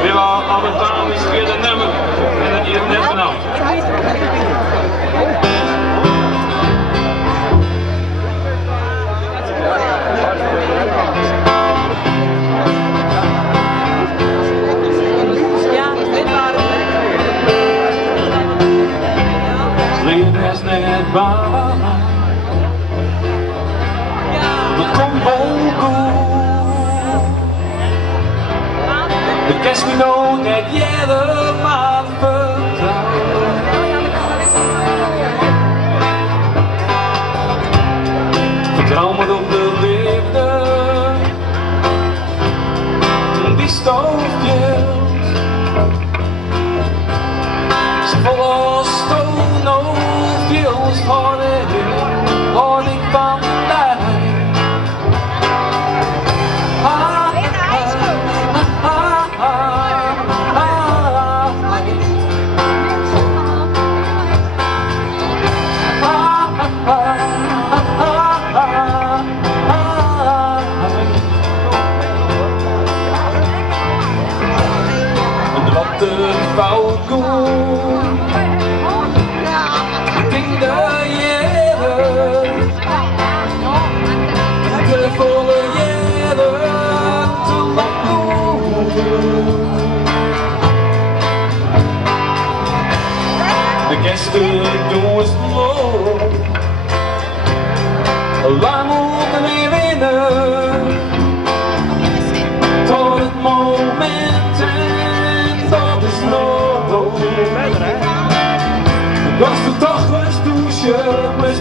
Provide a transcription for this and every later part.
Wir waren aber dann ist wieder nimmer in ihren Nebenau. Is net waar, dat komt wel goed. De kerst me nog net jeder maand vertrouwen. Vertrouw maar op de liefde, die stoofjes. Ze volgen stoon over hoor ik van mij. En wat de fout komt, ik denk dat volle jaren te lang. De gasten doen het slow, lang moeten we winnen, tot het moment en dat is nog dood. Dat is de dag was douchen, was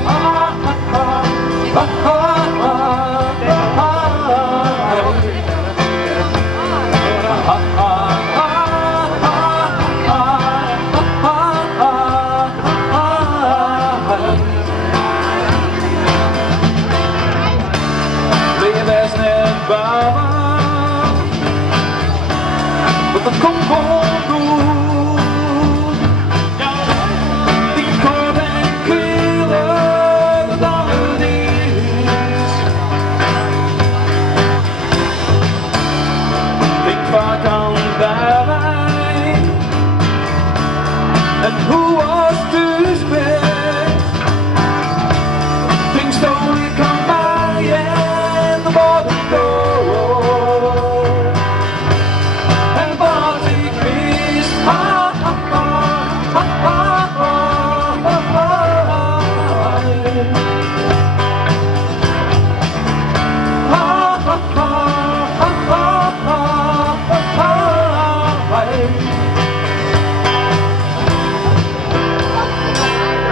is net waar, want dat komt wel goed. Die kort en killen, dat het is. Ik vaak aan daarbij, en hoe was dus best? Things don't come by and the bottom door. And what ik mis, ha ha ha ha ha ha ha.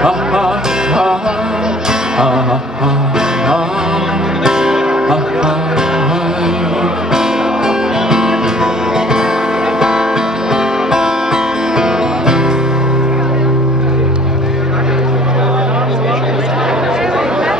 Ha ha ha ha ha ha ha ha.